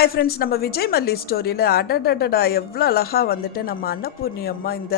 Hi friends, நம்ம விஜய் மல்லி ஸ்டோரியில் அடடடடா எவ்வளோ அழகாக வந்துட்டு நம்ம அன்னபூர்ணி அம்மா இந்த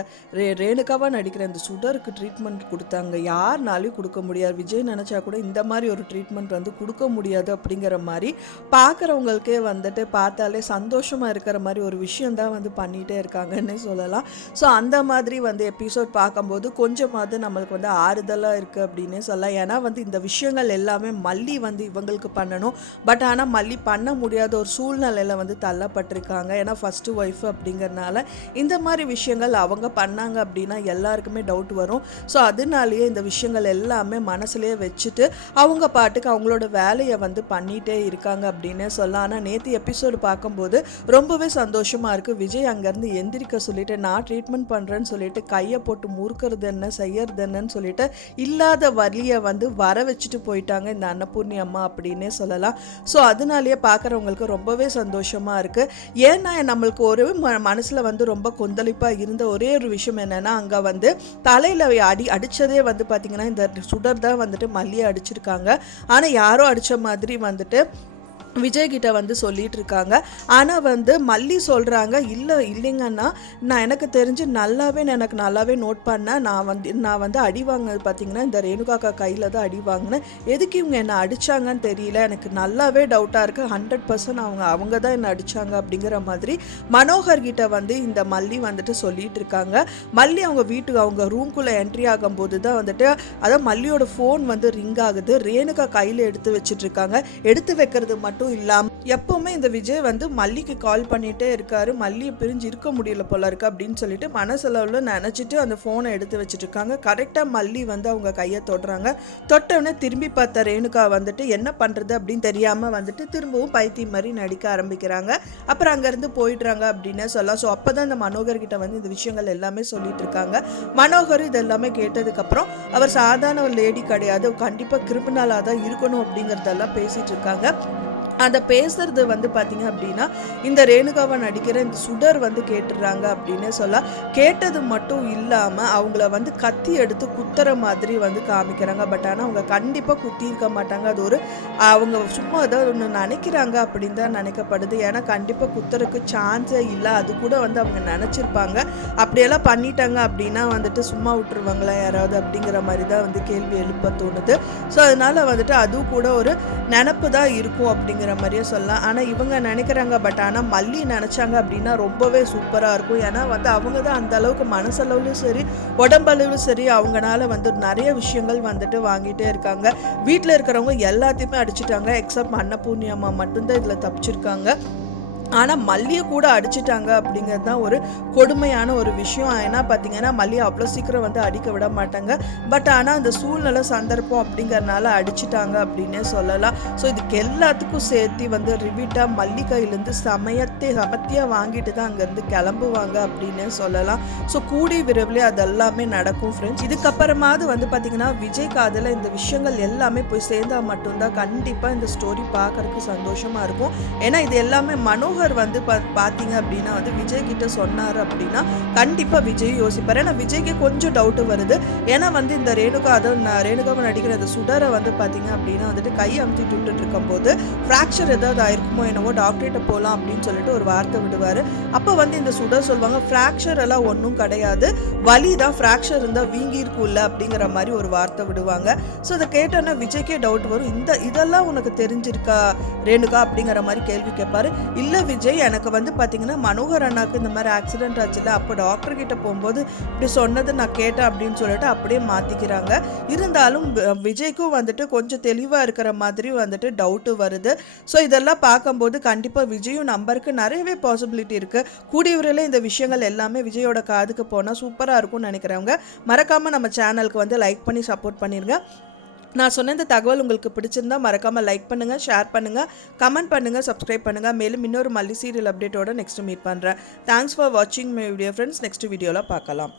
ரேணுகாவாக நடிக்கிற இந்த சுடருக்கு ட்ரீட்மெண்ட் கொடுத்தாங்க. யாருனாலையும் கொடுக்க முடியாது. விஜய் நினச்சா கூட இந்த மாதிரி ஒரு ட்ரீட்மெண்ட் வந்து கொடுக்க முடியாது அப்படிங்கிற மாதிரி பார்க்குறவங்களுக்கே வந்துட்டு பார்த்தாலே சந்தோஷமாக இருக்கிற மாதிரி ஒரு விஷயந்தான் வந்து பண்ணிகிட்டே இருக்காங்கன்னு சொல்லலாம். ஸோ அந்த மாதிரி வந்து எபிசோட் பார்க்கும்போது கொஞ்சமாவது நம்மளுக்கு வந்து ஆறுதலாக இருக்குது அப்படின்னே சொல்லலாம். ஏன்னா வந்து இந்த விஷயங்கள் எல்லாமே மல்லி வந்து இவங்களுக்கு பண்ணணும். பட் ஆனால் மல்லி பண்ண முடியாத ஒரு சூழ்நிலையில் வந்து தள்ளப்பட்டிருக்காங்க. ஏன்னா ஃபஸ்ட்டு ஒய்ஃப் அப்படிங்கிறதுனால இந்த மாதிரி விஷயங்கள் அவங்க பண்ணாங்க அப்படின்னா எல்லாருக்குமே டவுட் வரும். ஸோ அதனாலேயே இந்த விஷயங்கள் எல்லாமே மனசுலேயே வச்சுட்டு அவங்க பாட்டுக்கு அவங்களோட வேலையை வந்து பண்ணிகிட்டே இருக்காங்க அப்படின்னே சொல்லலாம். ஆனால் நேற்று எபிசோடு பார்க்கும்போது ரொம்பவே சந்தோஷமாக இருக்குது. விஜய் அங்கேருந்து எந்திரிக்க சொல்லிட்டு நான் ட்ரீட்மெண்ட் பண்ணுறேன்னு சொல்லிட்டு கையை போட்டு முறுக்கிறது என்ன செய்யறது என்னன்னு சொல்லிட்டு இல்லாத வழியை வந்து வர வச்சுட்டு போயிட்டாங்க இந்த அன்னபூர்ணி அம்மா அப்படின்னே சொல்லலாம். ஸோ அதனாலேயே பார்க்குறவங்களுக்கு ரொம்பவே சந்தோஷமாக இருக்குது. ஏன்னா நம்மளுக்கு ஒரு மனசில் வந்து ரொம்ப கொந்தளிப்பாக இருந்த ஒரே ஒரு விஷயம் என்னென்னா, அங்கே வந்து தலையில் அடித்ததே வந்து பார்த்திங்கன்னா இந்த சுடர் தான் வந்துட்டு மல்லியை அடிச்சிருக்காங்க. ஆனால் யாரோ அடித்த மாதிரி வந்துட்டு விஜய்கிட்ட வந்து சொல்லிகிட்டு இருக்காங்க. ஆனால் வந்து மல்லி சொல்கிறாங்க, இல்லைங்கன்னா நான் எனக்கு தெரிஞ்சு எனக்கு நல்லாவே நோட் பண்ணேன். நான் வந்து அடி வாங்கினது பார்த்திங்கன்னா இந்த ரேணுகாக்கா கையில் தான் அடி வாங்கினேன். எதுக்கு இவங்க என்னை அடித்தாங்கன்னு தெரியல. எனக்கு நல்லாவே டவுட்டாக இருக்குது. 100% அவங்க தான் என்னை அடித்தாங்க அப்படிங்கிற மாதிரி மனோகர்கிட்ட வந்து இந்த மல்லி வந்துட்டு சொல்லிகிட்டு இருக்காங்க. மல்லி அவங்க ரூம்குள்ளே என்ட்ரி ஆகும்போது தான் வந்துட்டு அதான் மல்லியோட ஃபோன் வந்து ரிங் ஆகுது. ரேணுகா கையில் எடுத்து வச்சிட்ருக்காங்க. எடுத்து வைக்கிறது மட்டும் இல்லாம எப்பவுமே இந்த விஜய் வந்து மல்லிக்கு கால் பண்ணிட்டே இருக்காரு. மல்லியை பிரிஞ்சு இருக்க முடியல போல இருக்கு அப்படின்னு சொல்லிட்டு மனசளவுல நினைச்சிட்டு அந்த போனை எடுத்து வச்சுட்டு இருக்காங்க. கரெக்டா மல்லி வந்து அவங்க கையை தொடுறாங்க. தொட்டவுடனே திரும்பி பார்த்த ரேணுகா வந்துட்டு என்ன பண்றது அப்படின்னு தெரியாம வந்துட்டு திரும்பவும் பைத்தியம் மாதிரி நடிக்க ஆரம்பிக்கிறாங்க. அப்புறம் அங்கிருந்து போயிடுறாங்க அப்படின்னு சொல்லலாம். ஸோ அப்பதான் இந்த மனோகர் கிட்ட வந்து இந்த விஷயங்கள் எல்லாமே சொல்லிட்டு இருக்காங்க. மனோகர் இது எல்லாமே கேட்டதுக்கு அப்புறம் அவர் சாதாரண ஒரு லேடி கிடையாது, கண்டிப்பா கிரிமினலா தான் இருக்கணும் அப்படிங்கறதெல்லாம் பேசிட்டு இருக்காங்க. அதை பேசுறது வந்து பார்த்தீங்க அப்படின்னா இந்த ரேணுகாவை நடிக்கிற இந்த சுடர் வந்து கேட்டுடுறாங்க அப்படின்னு சொல்ல. கேட்டது மட்டும் இல்லாமல் அவங்கள வந்து கத்தி எடுத்து குத்துற மாதிரி வந்து காமிக்கிறாங்க. பட் ஆனால் அவங்க கண்டிப்பாக குத்தி இருக்க மாட்டாங்க. அது ஒரு அவங்க சும்மா ஏதாவது ஒன்று நினைக்கிறாங்க அப்படின்னு தான் நினைக்கப்படுது. ஏன்னா கண்டிப்பாக குத்துறதுக்கு சான்ஸே இல்லை. அது கூட வந்து அவங்க நினச்சிருப்பாங்க. அப்படியெல்லாம் பண்ணிட்டாங்க அப்படின்னா வந்துட்டு சும்மா விட்டுருவாங்களா யாராவது அப்படிங்கிற மாதிரி தான் வந்து கேள்வி எழுப்ப தோணுது. ஸோ அதனால வந்துட்டு அதுவும் கூட ஒரு நினப்பு தான் இருக்கும் அப்படிங்கிற மாதிரியே சொல்லலாம். ஆனால் இவங்க நினைக்கிறாங்க. பட் ஆனால் மல்லி நினச்சாங்க அப்படின்னா ரொம்பவே சூப்பராக இருக்கும். ஏன்னா வந்து அவங்க தான் அந்த அளவுக்கு மனசளவுலையும் சரி உடம்பளவுலையும் சரி அவங்களால வந்து நிறைய விஷயங்கள் வந்துட்டு வாங்கிட்டே இருக்காங்க. வீட்டில் இருக்கிறவங்க எல்லாத்தையுமே அடிச்சுட்டாங்க. எக்ஸப்ட் அன்னபூர்ணி அம்மா மட்டும்தான் இதில் தப்பிச்சிருக்காங்க. ஆனால் மல்லியை கூட அடிச்சிட்டாங்க அப்படிங்கிறது தான் ஒரு கொடுமையான ஒரு விஷயம். ஏன்னா பார்த்தீங்கன்னா மல்லியை அவ்வளோ சீக்கிரம் வந்து அடிக்க விட மாட்டாங்க. பட் ஆனால் அந்த சூழ்நிலை சந்தர்ப்பம் அப்படிங்கிறதுனால அடிச்சிட்டாங்க அப்படின்னே சொல்லலாம். ஸோ இதுக்கு எல்லாத்துக்கும் சேர்த்து வந்து ரிவிட்டாக மல்லி கையிலேருந்து சமத்தியாக வாங்கிட்டு தான் அங்கேருந்து கிளம்புவாங்க அப்படின்னே சொல்லலாம். ஸோ கூடி விரைவில் அதெல்லாமே நடக்கும் ஃப்ரெண்ட்ஸ். இதுக்கப்புறமாவது வந்து பார்த்திங்கன்னா விஜய் காதில் இந்த விஷயங்கள் எல்லாமே போய் சேர்ந்தால் மட்டும்தான் கண்டிப்பாக இந்த ஸ்டோரி பார்க்குறதுக்கு சந்தோஷமாக இருக்கும். ஏன்னா இது எல்லாமே மனோகர் வந்து பார்த்தீங்க அப்படின்னா வந்து விஜய் கிட்ட சொன்னார் அப்படின்னா கண்டிப்பாக விஜய் யோசிப்பார். ஏன்னா விஜய்க்கு கொஞ்சம் டவுட்டு வருது. ஏன்னா வந்து இந்த ரேணுகாவை நடிக்கிற அந்த சுடரை வந்து பார்த்தீங்க அப்படின்னா வந்துட்டு கை அமுத்திட்டு விட்டுட்டு இருக்கும்போது ஃப்ராக்சர் ஏதாவது ஆயிருக்குமோ என்னவோ, டாக்டர்கிட்ட போகலாம் அப்படின்னு சொல்லிட்டு ஒரு வார்த்தை விடுவார். அப்போ வந்து இந்த சுடர் சொல்லுவாங்க ஃப்ராக்சர் எல்லாம் ஒன்றும் கிடையாது, வலி தான், ஃப்ராக்சர் இருந்தால் வீங்கி இருக்குல்ல அப்படிங்கிற மாதிரி ஒரு வார்த்தை விடுவாங்க. ஸோ அதை கேட்டோன்னா விஜய்க்கே டவுட் வரும். இதெல்லாம் உனக்கு தெரிஞ்சிருக்கா ரேணுகா அப்படிங்கிற மாதிரி கேள்வி கேட்பாரு. இல்லை விஜய், எனக்கு வந்து பார்த்தீங்கன்னா மனோகர் அண்ணாக்கு இந்த மாதிரி ஆக்சிடென்ட் ஆச்சுல்ல, அப்போ டாக்டர் கிட்ட போகும்போது இப்படி சொன்னது நான் கேட்டேன் அப்படின்னு சொல்லிட்டு அப்படியே மாற்றிக்கிறாங்க. இருந்தாலும் விஜய்க்கும் வந்துட்டு கொஞ்சம் தெளிவாக இருக்கிற மாதிரி வந்துட்டு டவுட்டு வருது. ஸோ இதெல்லாம் பார்க்கும்போது கண்டிப்பாக விஜயும் நம்பருக்கு நிறையவே பாசிபிலிட்டி இருக்குது. கூடிய விரைவில் இந்த விஷயங்கள் எல்லாமே விஜயோட காதுக்கு போனால் சூப்பராக இருக்கும்னு நினைக்கிறவங்க மறக்காமல் நம்ம சேனலுக்கு வந்து லைக் பண்ணி சப்போர்ட் பண்ணிடுங்க. நான் சொன்ன இந்த தகவல் உங்களுக்கு பிடிச்சிருந்தா மறக்காமல் லைக் பண்ணுங்கள், ஷேர் பண்ணுங்கள், கமெண்ட் பண்ணுங்கள், சப்ஸ்கிரைப் பண்ணுங்கள். மேலும் இன்னொரு மல்லி சீரியல் அப்டேட்டோட நெக்ஸ்ட் மீட் பண்ணுறேன். தேங்க்ஸ் ஃபார் வாட்சிங் மை வீடியோ ஃப்ரெண்ட்ஸ். நெக்ஸ்ட் வீடியோவில் பார்க்கலாம்.